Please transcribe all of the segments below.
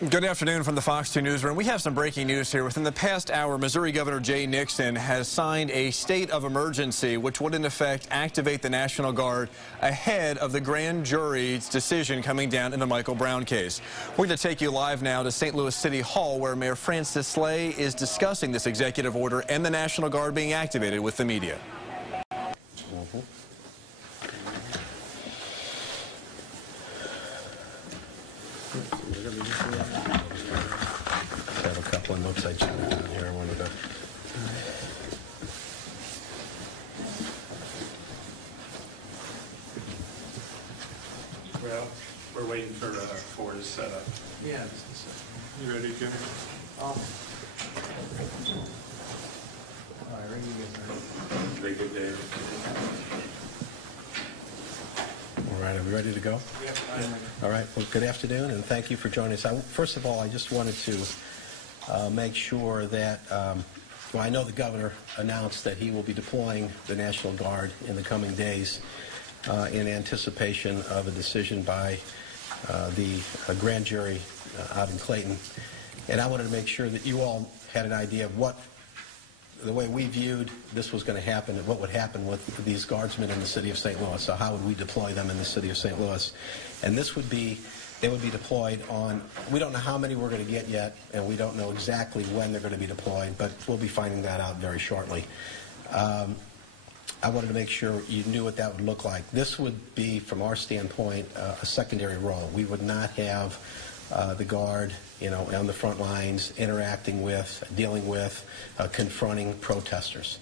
Good afternoon from the Fox 2 Newsroom. We have some breaking news here. Within the past hour, Missouri Governor Nixon has signed a state of emergency, which would in effect activate the National Guard ahead of the grand jury's decision coming down in the Michael Brown case. We're going to take you live now to St. Louis City Hall, where Mayor Francis Slay is discussing this executive order and the National Guard being activated with the media. I have a couple of notes I jotted down here. I wanted to. Well, we're waiting for Ford to set up. Yeah. You ready, Jimmy? All right, ring you guys. Very good day. All right, are we ready to go? Yep. All right, well, good afternoon, and thank you for joining us. First of all, I just wanted to make sure that, well, I know the governor announced that he will be deploying the National Guard in the coming days in anticipation of a decision by the grand jury out in Clayton. And I wanted to make sure that you all had an idea of what the way we viewed this was going to happen and what would happen with these guardsmen in the city of St. Louis. So how would we deploy them in the city of St. Louis? And this would be, they would be deployed on, we don't know how many we're going to get yet, and we don't know exactly when they're going to be deployed, but we'll be finding that out very shortly. I wanted to make sure you knew what that would look like. This would be, from our standpoint, a secondary role. We would not have the Guard, on the front lines, interacting with, dealing with, confronting protesters.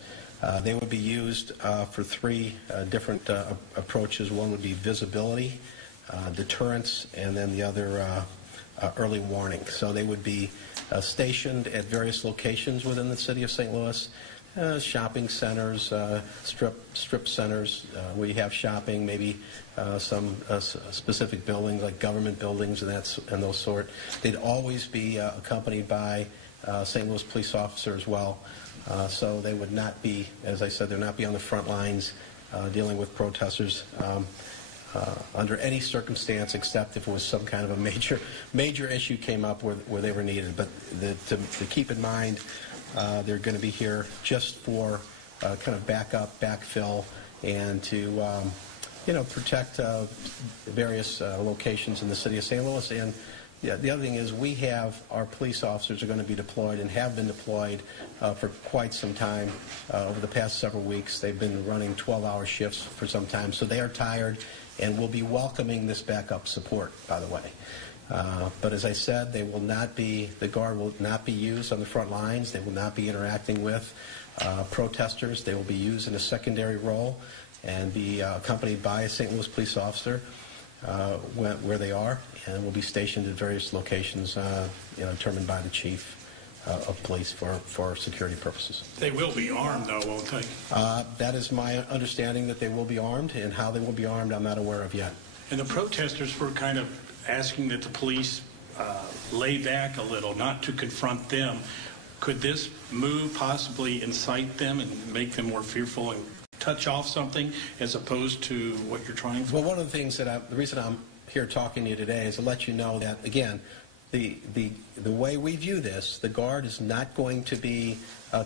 They would be used for three different approaches. One would be visibility, deterrence, and then the other early warning. So they would be stationed at various locations within the city of St. Louis. Shopping centers, strip centers, where you have shopping, maybe some specific buildings like government buildings and those sort. They'd always be accompanied by St. Louis police officer as well. So they would not be, as I said, they'd not be on the front lines dealing with protesters under any circumstance except if it was some kind of a major issue came up where they were needed. But to keep in mind, they're going to be here just for kind of backup, backfill, and to protect various locations in the city of St. Louis. And the other thing is we have our police officers are going to be deployed and have been deployed for quite some time over the past several weeks. They've been running 12-hour shifts for some time, so they are tired, and we'll be welcoming this backup support, by the way. But as I said, the Guard will not be used on the front lines. They will not be interacting with protesters. They will be used in a secondary role and be accompanied by a St. Louis police officer where they are, and will be stationed at various locations determined by the chief of police for security purposes. They will be armed, though, won't they? That is my understanding, that they will be armed, and how they will be armed I'm not aware of yet. And the protesters were kind of asking that the police lay back a little, not to confront them. Could this move possibly incite them and make them more fearful and touch off something as opposed to what you're trying for? Well, one of the things the reason I'm here talking to you today is to let you know that, again, the way we view this, the Guard is not going to be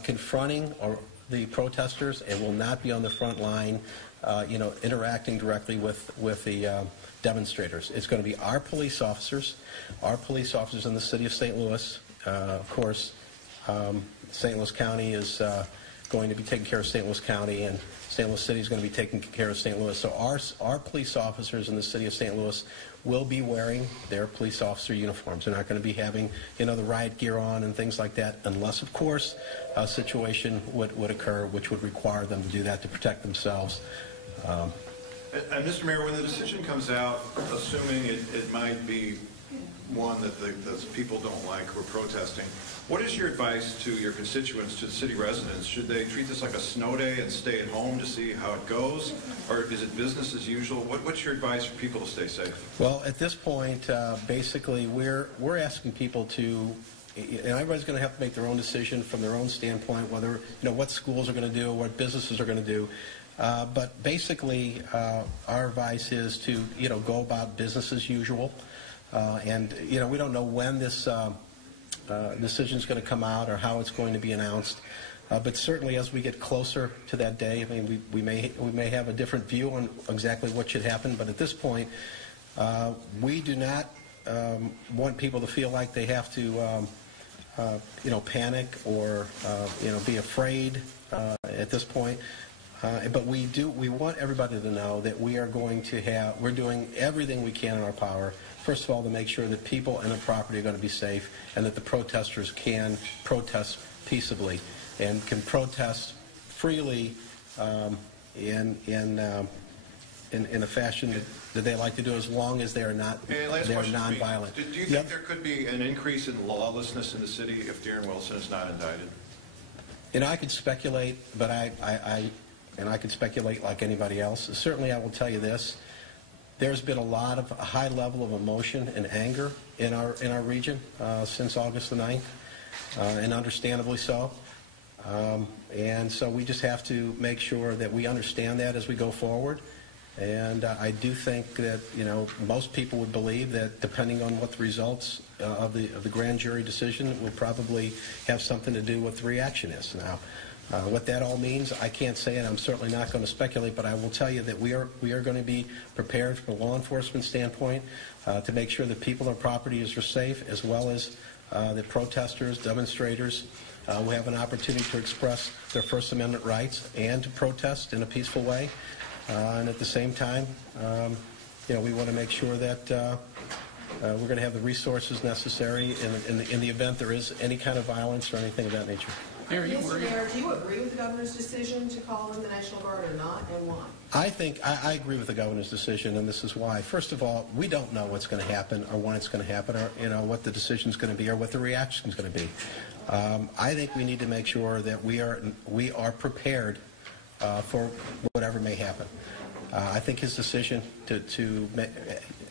confronting the protesters. It will not be on the front line, interacting directly with the demonstrators. It's going to be our police officers in the city of St. Louis. Of course, St. Louis County is going to be taking care of St. Louis County, and St. Louis City is going to be taking care of St. Louis. So our police officers in the city of St. Louis will be wearing their police officer uniforms. They're not going to be having, the riot gear on and things like that, unless, of course, a situation would occur which would require them to do that to protect themselves. Mr. Mayor, when the decision comes out, assuming it might be one that the people don't like who are protesting, what is your advice to your constituents, to the city residents? Should they treat this like a snow day and stay at home to see how it goes? Or is it business as usual? What's your advice for people to stay safe? Well, at this point, basically, we're asking people to, and everybody's going to have to make their own decision from their own standpoint, whether, what schools are going to do, what businesses are going to do. But basically, our advice is to, go about business as usual. And we don't know when this decision is going to come out or how it's going to be announced. But certainly, as we get closer to that day, I mean, we may have a different view on exactly what should happen. But at this point, we do not want people to feel like they have to, panic or be afraid at this point. But we want everybody to know that we're doing everything we can in our power. First of all, to make sure that people and the property are going to be safe, and that the protesters can protest peaceably and can protest freely in a fashion that they like to do, as long as they are nonviolent. Do you think there could be an increase in lawlessness in the city if Darren Wilson is not indicted? I could speculate, but I could speculate like anybody else. Certainly, I will tell you this: there's been a high level of emotion and anger in our region since August the 9th, and understandably so. And so we just have to make sure that we understand that as we go forward. And I do think that most people would believe that, depending on what the results of the grand jury decision, will probably have something to do with the reaction is. Now, what that all means, I can't say, and I'm certainly not going to speculate, but I will tell you that we are going to be prepared from a law enforcement standpoint to make sure that people and property are safe, as well as the protesters, demonstrators will have an opportunity to express their First Amendment rights and to protest in a peaceful way. And at the same time, we want to make sure that we're going to have the resources necessary in the event there is any kind of violence or anything of that nature. Mr. Mayor, do you agree with the governor's decision to call in the National Guard or not, and why? I agree with the governor's decision, and this is why. First of all, we don't know what's going to happen or when it's going to happen, or what the decision is going to be or what the reaction is going to be. I think we need to make sure that we are prepared for whatever may happen. I think his decision to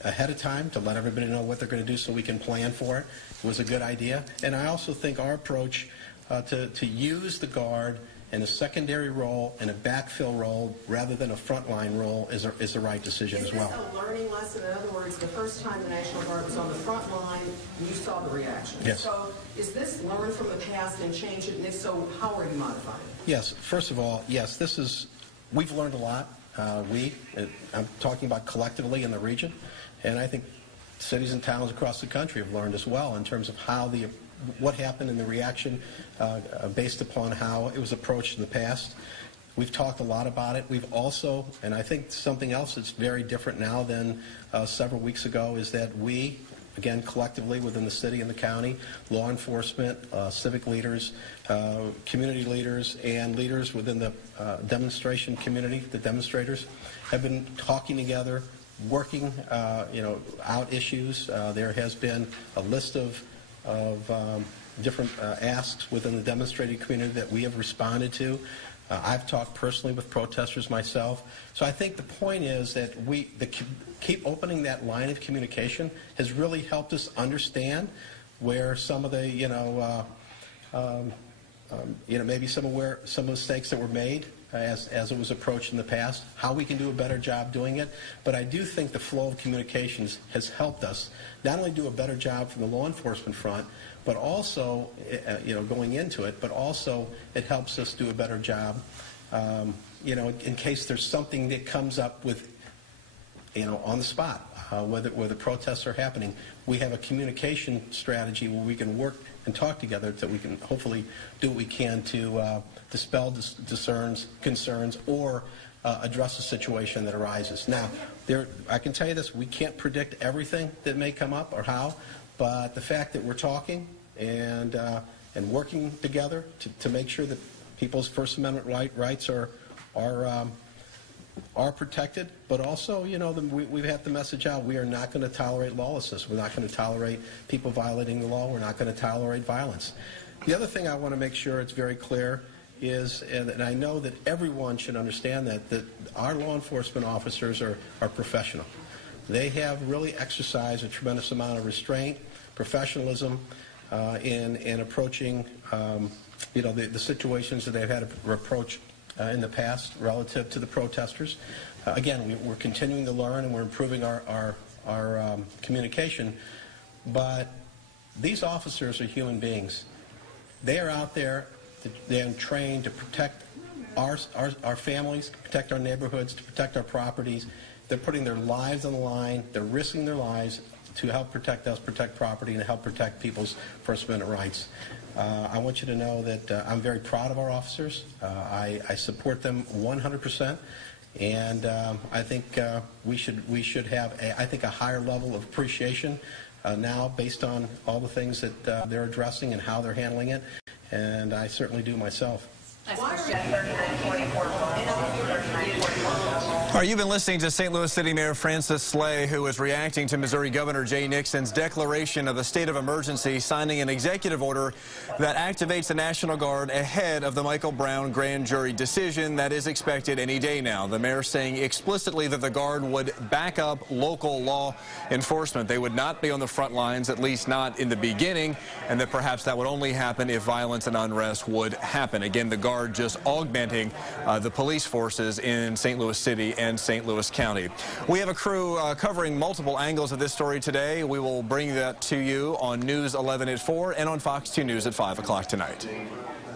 ahead of time to let everybody know what they're going to do so we can plan for it was a good idea. And I also think our approach to use the Guard in a secondary role and a backfill role rather than a frontline role is the right decision as well. Is this a learning lesson? In other words, the first time the National Guard was on the front line, you saw the reaction. Yes. So is this learn from the past and change it? And if so, how are you modifying it? Yes. First of all, yes, we've learned a lot. I'm talking about collectively in the region, and I think cities and towns across the country have learned as well in terms of what happened in the reaction based upon how it was approached in the past. We've talked a lot about it. We've also, and I think something else that's very different now than several weeks ago, is that we, again, collectively within the city and the county, law enforcement, civic leaders, community leaders, and leaders within the demonstration community, the demonstrators, have been talking together, working out issues. There has been a list of different asks within the demonstrating community that we have responded to. I've talked personally with protesters myself. So I think the point is that keep opening that line of communication has really helped us understand where some of the, maybe some mistakes that were made as it was approached in the past, how we can do a better job doing it. But I do think the flow of communications has helped us not only do a better job from the law enforcement front, but also, going into it, but also it helps us do a better job, in case there's something that comes up with, on the spot, where the protests are happening. We have a communication strategy where we can work and talk together so we can hopefully do what we can to dispel concerns or address a situation that arises. Now, I can tell you this, we can't predict everything that may come up or how, but the fact that we're talking and working together to make sure that people's First Amendment rights are protected, but also, we've had the message out. We are not going to tolerate lawlessness. We're not going to tolerate people violating the law. We're not going to tolerate violence. The other thing I want to make sure it's very clear is, and I know that everyone should understand that our law enforcement officers are professional. They have really exercised a tremendous amount of restraint, professionalism in approaching, the situations that they've had to approach in the past relative to the protesters. Again, we're continuing to learn and we're improving our communication, but these officers are human beings. They are out there, they're trained to protect our families, protect our neighborhoods, to protect our properties. They're putting their lives on the line. They're risking their lives to help protect us, protect property, and to help protect people's First Amendment rights. I want you to know that I'm very proud of our officers. I support them 100%, and I think we should have a higher level of appreciation now based on all the things that they're addressing and how they're handling it, and I certainly do myself. All right, you've been listening to St. Louis City Mayor Francis Slay, who is reacting to Missouri Governor Jay Nixon's declaration of a state of emergency, signing an executive order that activates the National Guard ahead of the Michael Brown grand jury decision that is expected any day now. The mayor saying explicitly that the Guard would back up local law enforcement. They would not be on the front lines, at least not in the beginning, and that perhaps that would only happen if violence and unrest would happen. Again, the Guard just augmenting the police forces in St. Louis City and St. Louis County. We have a crew covering multiple angles of this story today. We will bring that to you on News 11 at 4 and on Fox 2 News at 5 o'clock tonight.